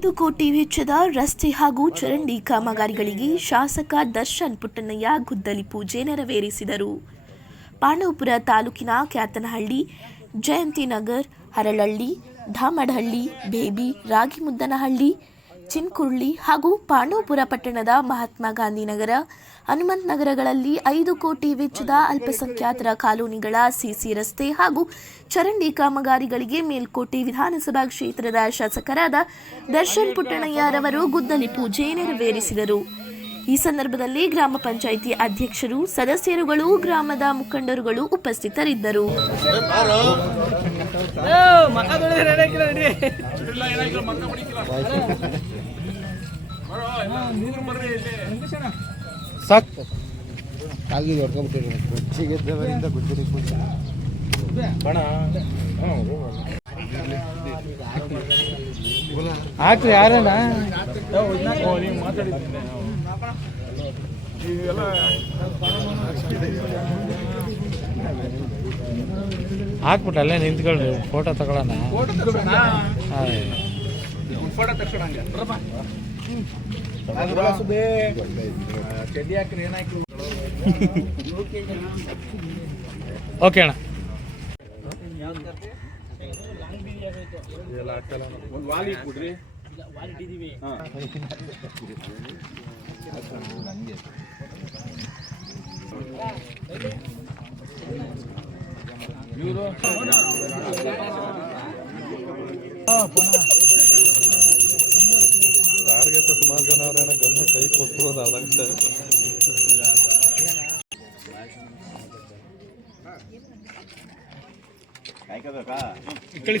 ಐದು ಕೋಟಿ ವೆಚ್ಚದ ರಸ್ತೆ ಹಾಗೂ ಚರಂಡಿ ಕಾಮಗಾರಿಗಳಿಗೆ ಶಾಸಕ ದರ್ಶನ್ ಪುಟ್ಟಣ್ಣಯ್ಯ ಗುದ್ದಲಿ ಪೂಜೆ ನೆರವೇರಿಸಿದರು. ಪಾಂಡವಪುರ ತಾಲೂಕಿನ ಕ್ಯಾತನಹಳ್ಳಿ, ಜಯಂತಿನಗರ್ ಹರಳಹಳ್ಳಿ ಧಾಮಡಹಳ್ಳಿ, ಬೇಬಿ, ರಾಗಿಮುದ್ದನಹಳ್ಳಿ ಚಿನ್ಕುರ್ಳಿ ಹಾಗೂ ಪಾಂಡವಪುರ ಪಟ್ಟಣದ ಮಹಾತ್ಮ ಗಾಂಧಿ ನಗರ ಹನುಮಂತ ನಗರಗಳಲ್ಲಿ ಐದು ಕೋಟಿ ವೆಚ್ಚದ ಅಲ್ಪಸಂಖ್ಯಾತರ ಕಾಲೋನಿಗಳ ಸಿಸಿ ರಸ್ತೆ ಹಾಗೂ ಚರಂಡಿ ಕಾಮಗಾರಿಗಳಿಗೆ ಮೇಲ್ಕೋಟೆ ವಿಧಾನಸಭಾ ಕ್ಷೇತ್ರದ ಶಾಸಕರಾದ ದರ್ಶನ್ ಪುಟ್ಟಣಯ್ಯರವರು ಗುದ್ದಲಿ ಪೂಜೆ ನೆರವೇರಿಸಿದರು. ಈ ಸಂದರ್ಭದಲ್ಲಿ ಗ್ರಾಮ ಪಂಚಾಯಿತಿ ಅಧ್ಯಕ್ಷರು ಸದಸ್ಯರುಗಳು ಗ್ರಾಮದ ಮುಖಂಡರುಗಳು ಉಪಸ್ಥಿತರಿದ್ದರು. ಯಾರಣ್ಣ? ಹಾಕ್ಬಿಟ್ಟು ಅಲ್ಲೇ ನಿಂತ್ಕೊಳ್ರಿ ಫೋಟೋ ತಗೊಳ್ಳೋಣ. ಓಕೆ ಅಣ್ಣ. ಒಂದು ವಾಲಿ ಕೊಡ್ರಿ. ಟಾರ್ಗೆಟ್ ಸುಮಾರು ಜನ ಅವ್ರೇನ ಗನ್ನ ಕೈ ಕೊಟ್ಟು ಅದಾಗುತ್ತೆ ಕಳಿ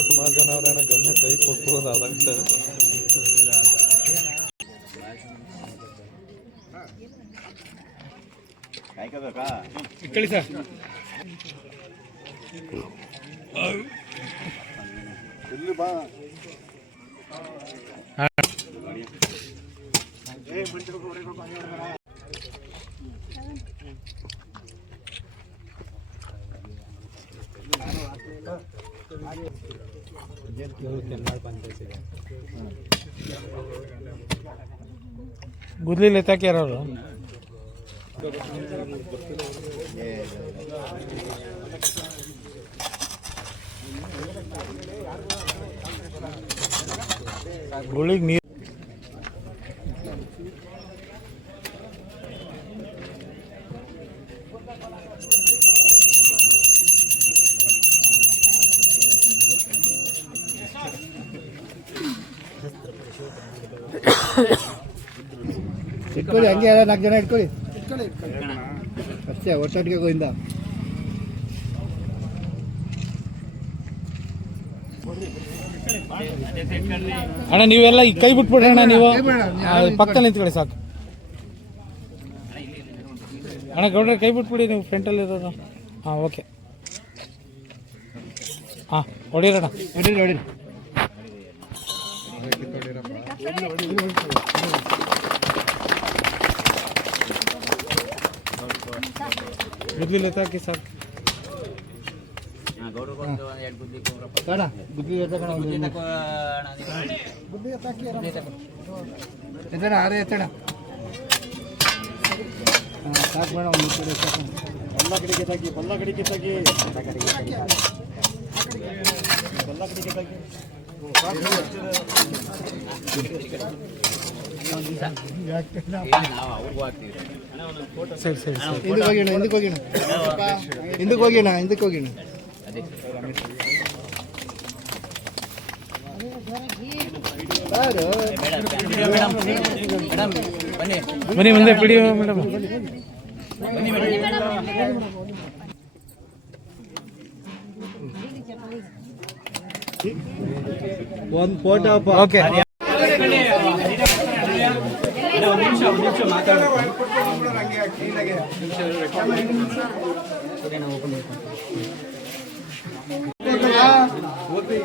ಟಾರ್ಗೆಟ್ ಸುಮಾರು ಜನ ಅವರನ್ನ ಗಮನ ಕೈ ಕೊಟ್ಟು ಅದಾಗುತ್ತೆ ಕಳಿ ಗುದ್ಲಿ ಎತ್ತಾಕೆ ಯಾರವ್ರು? ಗುಳಿಗೆ ನೀರು ಇಟ್ಕೊಳ್ಳಿ ಹಂಗೆ ನಾಲ್ಕು ಜನ ಇಟ್ಕೊಳ್ಳಿ. ಅಷ್ಟೇ ಒಟ್ಟೊಟ್ಟಿಗೆ ಗೋವಿಂದ. ಅಣ್ಣ ನೀವೆಲ್ಲ ಈ ಕೈ ಬಿಟ್ಬಿಡ್ರಿ ಅಣ್ಣ ನೀವು. ಕೈ ಬಿಡೋಣ, ನೀವು ಆ, ಪಕ್ಕದಲ್ಲಿ ನಿಂತ್ಕೊಳ್ಳಿ ಸಾಕು. ಅಣ್ಣ ಗೌಡ್ರೆ ಕೈ ಬಿಟ್ಬಿಡಿ ನೀವು ಫ್ರಂಟಲ್ಲಿ ಇರೋದು. ಹಾಂ ಓಕೆ ಹಾಂ ಹೊಡೀರಣ್ಣ ಹೊಡೀರಿ ಹೊಡೀರಿ. ಗುದ್ಲಿ ಸಾಕು ಕಾಣ ಗುದ್ದಿ ಎತ್ತಕಣ ಬುದ್ಧಿ ಎತ್ತಣ ಆರೇ ಎತ್ತಣ ಸಾಕು ಬೇಡ ಒಂದು ಕಡೆ ಸಾಕು ಬಲ್ಲ ಕಡೆಗೆ ತಾಗಿ ಬಲ್ಲ ಕಡೆಗೆ ತಾಗಿ ಬಲ್ಲ ಕಡೆಗೆ ತಾಗಿ ಸರಿ ಸರಿ ಹಿಂದಕ್ಕೆ ಹೋಗಿಣ ಹಿಂದಕ್ಕೆ ಹೋಗಿಣ ಹಿಂದಕ್ಕೆ ಹೋಗಿಣ ಹಿಂದಕ್ಕೆ ಹೋಗಿಣ ಬನ್ನಿ ಮುಂದೆ ಬಿಡಿ ಮೇಡಮ್ ಒಂದು ಫೋಟೋ ಓಕೆ ಹೋಗಿ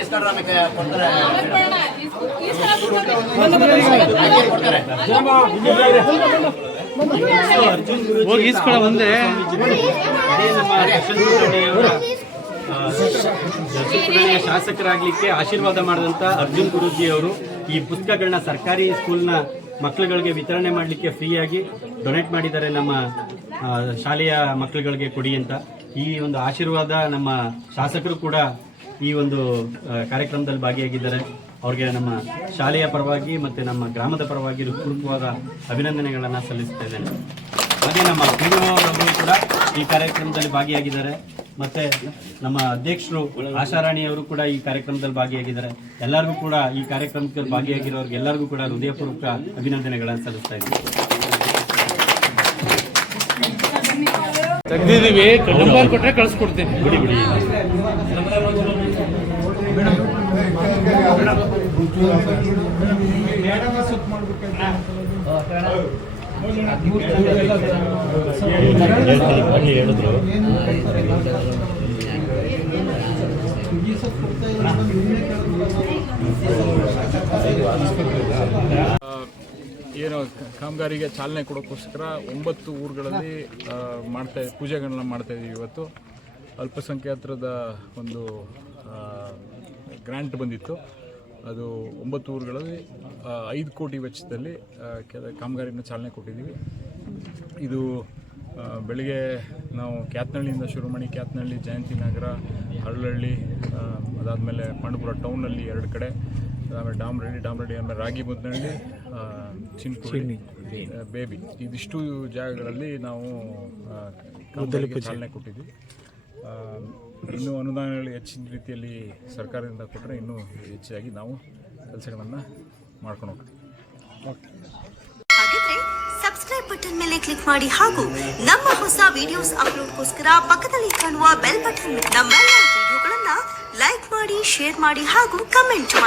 ಈಸ್ಕೊಳ ಮುಂದೆ. ಈಸ್ಕೊಳ ಶಾಸಕರಾಗ್ಲಿಕ್ಕೆ ಆಶೀರ್ವಾದ ಮಾಡಿದಂತ ಅರ್ಜುನ್ ಗುರುಜಿ ಅವರು ಈ ಪುಸ್ತಕಗಳನ್ನ ಸರ್ಕಾರಿ ಸ್ಕೂಲ್ನ ಮಕ್ಕಳುಗಳಿಗೆ ವಿತರಣೆ ಮಾಡಲಿಕ್ಕೆ ಫ್ರೀಯಾಗಿ ಡೊನೇಟ್ ಮಾಡಿದ್ದಾರೆ ನಮ್ಮ ಶಾಲೆಯ ಮಕ್ಕಳುಗಳಿಗೆ ಕೊಡಿ ಅಂತ. ಈ ಒಂದು ಆಶೀರ್ವಾದ ನಮ್ಮ ಶಾಸಕರು ಕೂಡ ಈ ಒಂದು ಕಾರ್ಯಕ್ರಮದಲ್ಲಿ ಭಾಗಿಯಾಗಿದ್ದಾರೆ. ಅವ್ರಿಗೆ ನಮ್ಮ ಶಾಲೆಯ ಪರವಾಗಿ ಮತ್ತೆ ನಮ್ಮ ಗ್ರಾಮದ ಪರವಾಗಿ ಹೃತ್ಪೂರ್ವಕವಾದ ಅಭಿನಂದನೆಗಳನ್ನು ಸಲ್ಲಿಸ್ತಾ ಇದ್ದೇನೆ ಹಾಗೆ ನಮ್ಮ ಅವರು ಕೂಡ ಈ ಕಾರ್ಯಕ್ರಮದಲ್ಲಿ ಭಾಗಿಯಾಗಿದ್ದಾರೆ. ಮತ್ತೆ ನಮ್ಮ ಅಧ್ಯಕ್ಷರು ಆಶಾರಾಣಿ ಅವರು ಕೂಡ ಈ ಕಾರ್ಯಕ್ರಮದಲ್ಲಿ ಭಾಗಿಯಾಗಿದ್ದಾರೆ. ಎಲ್ಲರಿಗೂ ಕೂಡ ಈ ಕಾರ್ಯಕ್ರಮದಲ್ಲಿ ಭಾಗಿಯಾಗಿರೋರ್ಗೆ ಎಲ್ಲರಿಗೂ ಕೂಡ ಹೃದಯಪೂರ್ವಕ ಅಭಿನಂದನೆಗಳನ್ನು ಸಲ್ಲಿಸ್ತಾ ಇದ್ದೀನಿ. ನಂಬರ್ ಕಳಿಸ್ಕೊಡ್ತೀನಿ. ಬಿಡಿ ಬಿಡಿ. ಏನು ಕಾಮಗಾರಿಗೆ ಚಾಲನೆ ಕೊಡೋಕ್ಕೋಸ್ಕರ ಒಂಬತ್ತು ಊರುಗಳಲ್ಲಿ ಮಾಡ್ತಾ, ಪೂಜೆಗಳನ್ನ ಮಾಡ್ತಾ ಇದ್ದೀವಿ ಇವತ್ತು. ಅಲ್ಪಸಂಖ್ಯಾತರದ ಒಂದು ಗ್ರ್ಯಾಂಟ್ ಬಂದಿತ್ತು. ಅದು ಒಂಬತ್ತು ಊರುಗಳಲ್ಲಿ ಐದು ಕೋಟಿ ವೆಚ್ಚದಲ್ಲಿ ಕೆಲ ಕಾಮಗಾರಿನ ಚಾಲನೆ ಕೊಟ್ಟಿದ್ದೀವಿ. ಇದು ಬೆಳಿಗ್ಗೆ ನಾವು ಕ್ಯಾತ್ನಹಳ್ಳಿಯಿಂದ ಶುರು ಮಾಡಿ ಕ್ಯಾತ್ನಹಳ್ಳಿ ಜಯಂತಿ ನಗರ ಹರಳಹಳ್ಳಿ ಅದಾದಮೇಲೆ ಪಾಂಡುಪುರ ಟೌನಲ್ಲಿ ಎರಡು ಕಡೆ ಆಮೇಲೆ ಡಾಮ್ರಳ್ಳಿ ಡಾಮ್ರಳ್ಳಿ ಆಮೇಲೆ ರಾಗಿ ಮುದ್ನಹಳ್ಳಿ ಚಿನ್ಕುಳ್ಳಿ ಬೇಬಿ. ಇದಿಷ್ಟು ಜಾಗಗಳಲ್ಲಿ ನಾವು ಚಾಲನೆ ಕೊಟ್ಟಿದ್ವಿ ಆ, ಇನ್ನೂ ಅನುದಾನಗಳು ಹೆಚ್ಚಿನ ರೀತಿಯಲ್ಲಿ ಸರ್ಕಾರದಿಂದ ಕೊಟ್ಟರೆ ಇನ್ನೂ ಹೆಚ್ಚಾಗಿ ನಾವು ಕೆಲಸಗಳನ್ನು ಮಾಡ್ಕೊಂಡು ಹೋಗ್ತೀವಿ. ಹಾಗಿದ್ರೆ ಸಬ್ಸ್ಕ್ರೈಬ್ ಬಟನ್ ಮೇಲೆ ಕ್ಲಿಕ್ ಮಾಡಿ ಹಾಗೂ ನಮ್ಮ ಹೊಸ ವಿಡಿಯೋಸ್ ಅಪ್ಲೋಡ್ಗೋಸ್ಕರ ಪಕ್ಕದಲ್ಲಿ ಕಾಣುವ ಬೆಲ್ ಬಟನ್ ನಮ್ಮೆಲ್ಲ ವಿಡಿಯೋಗಳನ್ನು ಲೈಕ್ ಮಾಡಿ ಶೇರ್ ಮಾಡಿ ಹಾಗೂ ಕಮೆಂಟ್ ಮಾಡಿ.